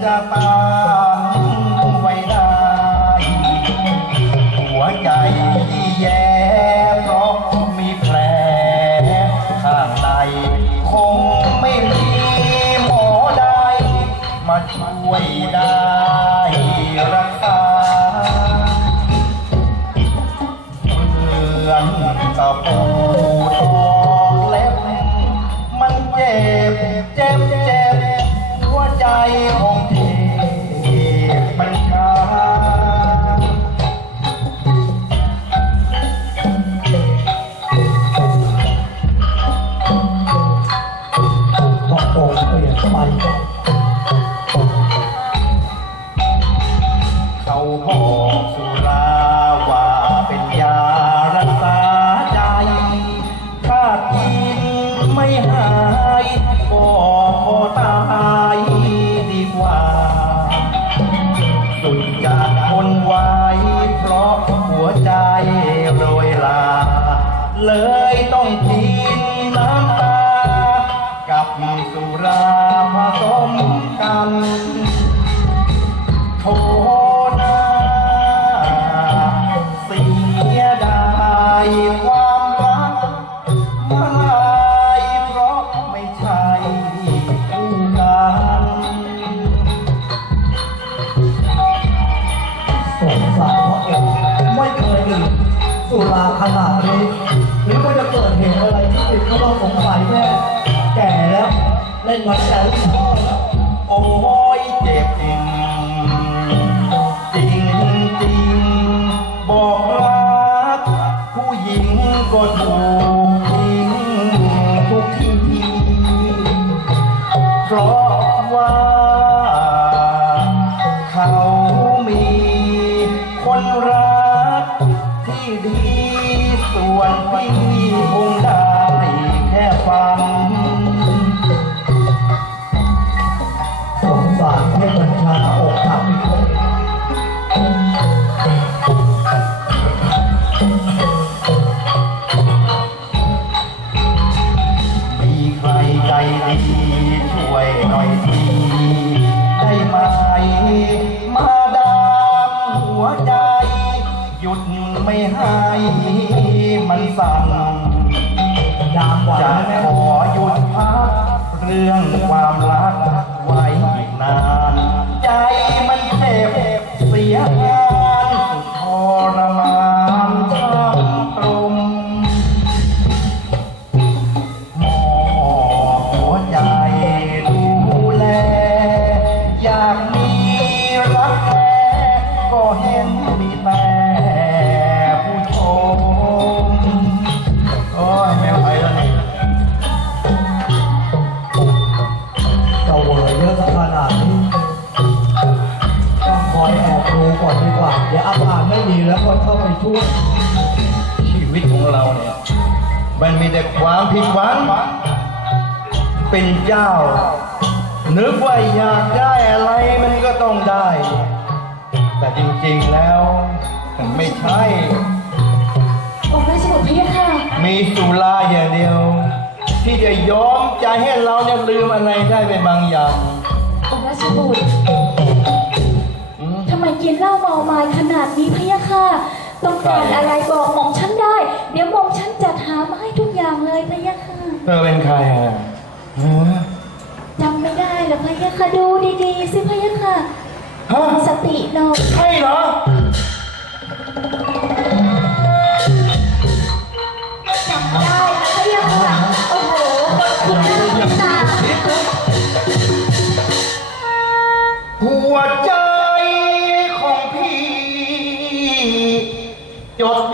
的吧。 วนพี่คง จะขอหยุดพักเรื่องความรัก ชีวิตของเราเนี่ยมันมีแต่ความผิดหวัง เป็นเจ้า นึกว่าอยากได้อะไรมันก็ต้องได้ แต่จริงๆแล้วมันไม่ใช่องค์ราชบุตรพะยะค่ะ มีสุราอย่างเดียว ที่จะยอมใจให้เราเนี่ยลืมอะไรได้เป็นบางอย่างองค์ราชบุตรทำไมกินเหล้าเมามายขนาดนี้พะยะค่ะ ต้องการอะไรบอกหม่อมฉันได้ เดี๋ยวหม่อมฉันจัดหามาให้ทุกอย่างเลยพะยะค่ะเธอเป็นใครอะฮะจำไม่ได้เหรอพะยะค่ะดูดีๆสิพะยะค่ะ ฮะสติหน่อย ใช่เหรอ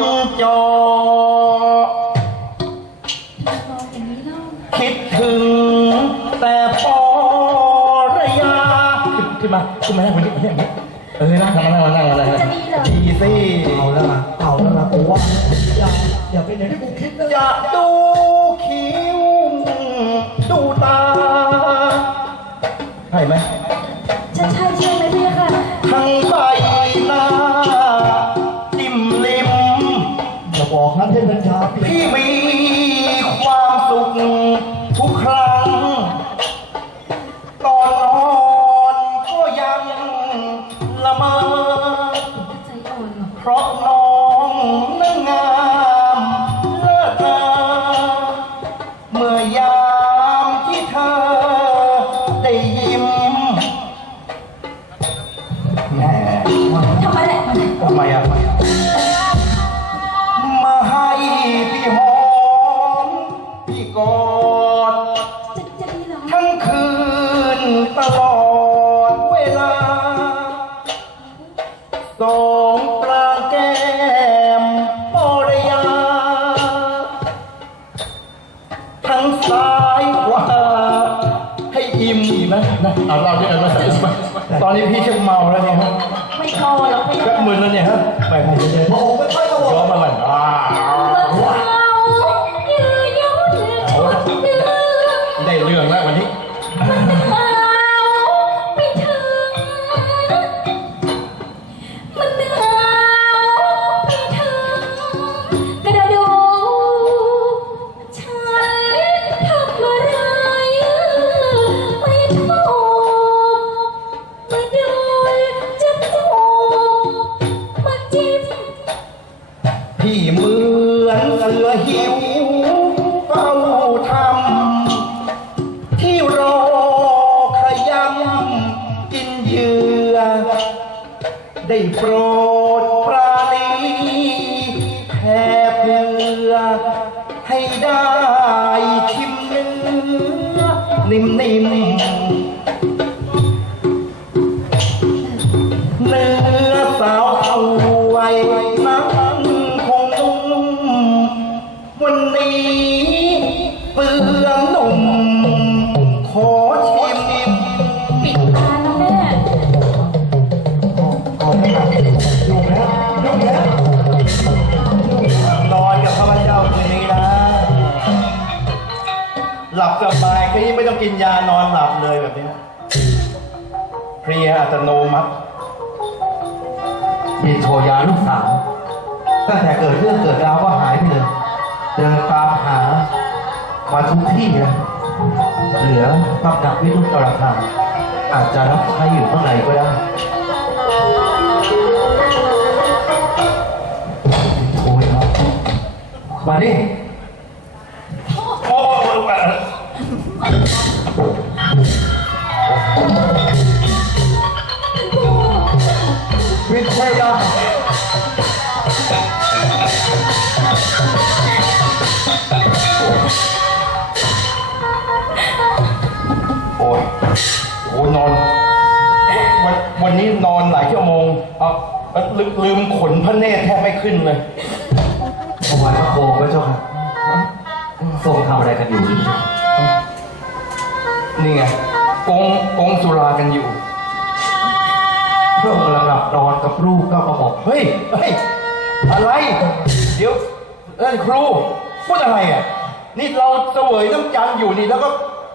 จดจ่อทำไมมองอย่างนี้เล่าคิดถึง แต่พอระยะขึ้นมาขึ้นมานั่งคนนี้คนนี้เออนั่งนั่งนั่งนั่งอะไรจะดีเหรอ ดีสิเอาแล้วนะเอาแล้วนะกูว่าอย่าอย่าไป็นอย่างที่กูคิดนะ จะดู ได้ยิ้มแหมทำไมแหละทำไมมาให้พี่หอมพี่กอดทั้งคืนตลอดเวลาสองปลาแก้มปอรยาทั้งสา ด้วยกันมาตอนนี้พี่ชักเมาแล้วเนี่ยฮะไม่พอหรอกพะยะชักค่ะมึนแล้วเนี่ยฮะไปไปเดี๋ยวพระองค์ไม่ค่อยสงบย้อมมาก่อน ได้โปรดปรา ต้องกินยานอนหลับเลยแบบนี้เพลียอัตโนมัติมีโชยาลูกสาวตั้งแต่เกิดเรื่องเกิดราวก็หายไปเลยเดินตามหามาทุกที่นะเหลือตำหนักวิรุณตรคามอาจจะรับใช้อยู่ข้างในก็ได้โอ้ยครับมาดิโอ้ย เอาเอาลืมลืมขนพระเนตรแทบไม่ขึ้นเลยถวายพระโคมพระเจ้าค่ะทรงทำอะไรกันอยู่ นี่ไงกงกงสุรากันอยู่พระองค์กำลังหลับนอนกับลูกเก้ากระหม่อมเฮ้ยเฮ้ยอะไร เดี๋ยวเอ้ยครูพูดอะไรอะ นี่เราเสวยน้ำจันทร์อยู่นี่แล้วก็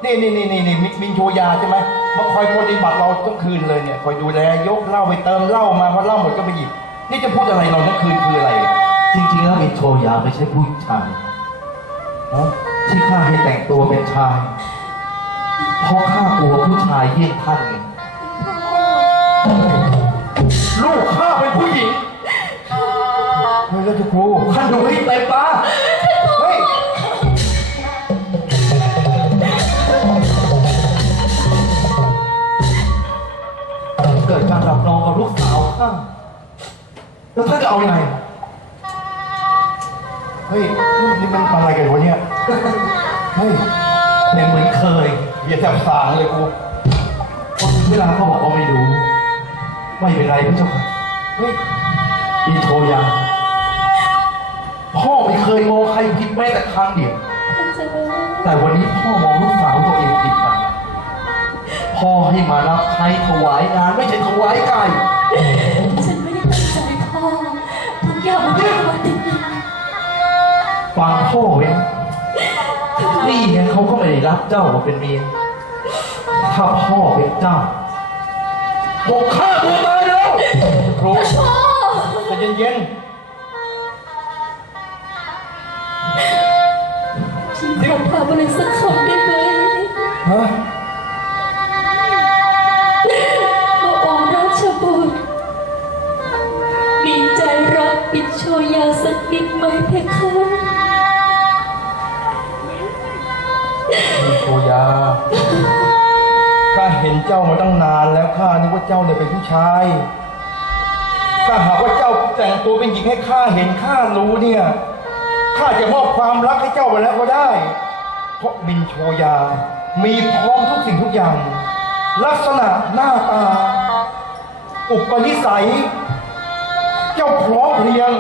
นี่นี่นี่นี่นี่มิมินโชยาใช่ไหม มาคอยปฏิบัติเราทั้งคืนเลยเนี่ยคอยดูแลยกเหล้าไปเติมเหล้ามาพอเหล้าหมดก็ไปหยิบนี่จะพูดอะไรเราทั้งคืนคืออะไรอะจริงๆแล้วมินโชยาไม่ใช่ผู้ชายฮะที่ข้าให้แต่งตัวเป็นชายเพราะข้ากลัวผู้ชายเยี่ยงท่านไงลูกข้าเป็นผู้หญิงเฮ้ยแล้วจะครูท่านดูให้เต็มตา แล้วท่านจะเอายังไง เฮ้ย นี่มันอะไรกันวะเนี่ย เฮ้ยเนี่ยเหมือนเคยอย่าจับสางเลยกูคนเวลาเขาบอกว่าไม่รู้ ไม่เป็นไรพระเจ้าค่ะเฮ้ยมินโชยาพ่อไม่เคยมองใครผิดแม้แต่ครั้งเดียว แต่วันนี้พ่อมองลูกสาวตัวเองผิดไปพ่อให้มารับใช้ถวายงานไม่ใช่ถวายไก่ ฟังพ่อเว้ยนี่ไงเขาก็ไม่ได้รับเจ้ามาเป็นเมียถ้าพ่อเป็นเจ้าบอกข้าตัวตายแล้วครูพ่อใจะเย็นฉันขอพาบริสักคำได้ไหมๆฮะว่าองค์ราชบุตรมีใจรักปิดโชยาสักนิดไหมเพคะ ข้าเห็นเจ้ามาตั้งนานแล้วข้านึกว่าเจ้าเนี่ยเป็นผู้ชาย ถ้าหากว่าเจ้าแต่งตัวเป็นหญิงให้ข้าเห็นข้ารู้เนี่ยข้าจะมอบความรักให้เจ้าไปแล้วก็ได้ เพราะบินโชยา มีพร้อมทุกสิ่งทุกอย่าง ลักษณะหน้าตา อุปนิสัย เจ้าพร้อมเพรียง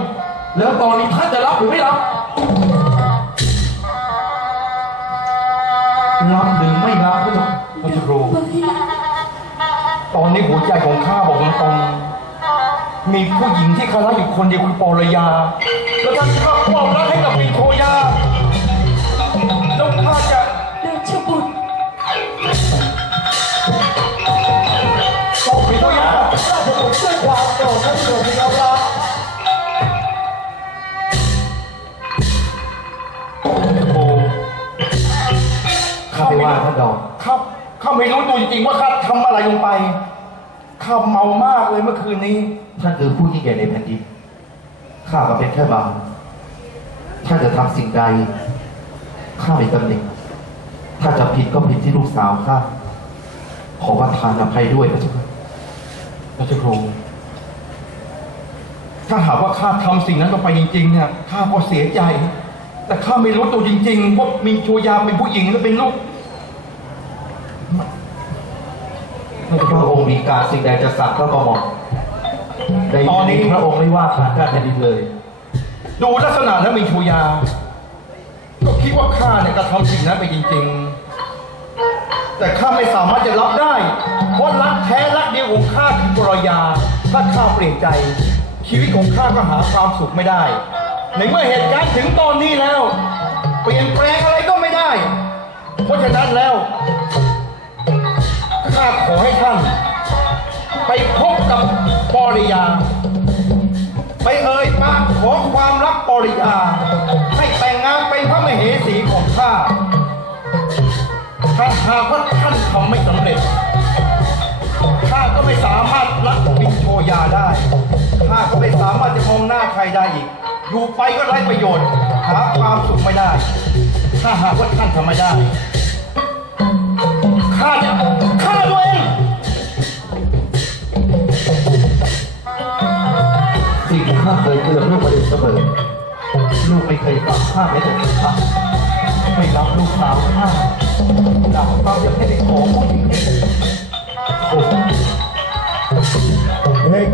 แล้วตอนนี้ท่านจะรับหรือไม่รับ นี้หัวใจของข้าบอกตรงๆมีผู้หญิงที่ข้ารักอยู่คนเดียวคือปรยา แล้วท่านข้าความรักให้กับมินโทยาแล้วข้าจะราชบุตรบอกมินโทยาราชบุตรด้วยความโกรธและโกรธพยาวาโอ้ข้าข้าไม่ไม่ว่าว่าท่าท่านนดดออกกข้าข้าไม่รู้ตัวจริงๆว่าข้าทำอะไร ลงไปข้าเมามากเลยเมื่อคืนนี้ ท่านคือผู้ยิ่งใหญ่ในแผ่นดิน ข้าก็เป็นแค่บางท่านจะทำสิ่งใด ข้าไม่ตำหนิถ้าจะผิดก็ผิดที่ลูกสาวข้า ขอว่าทานอภัยด้วยพระเจ้าค่ะราชครูถ้าหากว่าข้าทำสิ่งนั้นลงไปจริง ๆ เนี่ย ข้าก็เสียใจ แต่ข้าไม่รู้ตัวจริง ๆ ว่ามินโชยาเป็นผู้หญิงและเป็นลูก พระองค์มีการสิ่งใดจะสั่งก็กระหม่อมในตอนนี้พระองค์ไม่ว่าขาดการแผ่นดินเลย ดูลักษณะแล้วมินโชยา ก็คิดว่าข้าเนี่ยกระทำสิ่งนั้นไปจริง ๆ แต่ข้าไม่สามารถจะรับได้ เพราะรักแท้รักเดียวของข้าคือปรยา ถ้าข้าเปลี่ยนใจ ชีวิตของข้าก็หาความสุขไม่ได้ ในเมื่อเหตุการณ์ถึงตอนนี้แล้ว เปลี่ยนแปลงอะไรก็ไม่ได้ ริยาให้แต่งงานเป็นพระมเหสีของข้าถ้าหากว่าท่านทำไม่สำเร็จ ข้าก็ไม่สามารถรักบินโชยาได้ ข้าก็ไม่สามารถจะมองหน้าใครได้อีก อยู่ไปก็ไร้ประโยชน์ หาความสุขไม่ได้ ถ้าหากว่าท่านทำไม่ได้ ข้าจะฆ่าตัวเองสิ่งที่ข้าเคยเตือนลูกมาโดยเสมอ ลูกไม่เคยฟังข้าแม้แต่ครั้งไม่รับลูกสาวข้าหลับฟังจะให้ไปขอผู้หญิงโอ้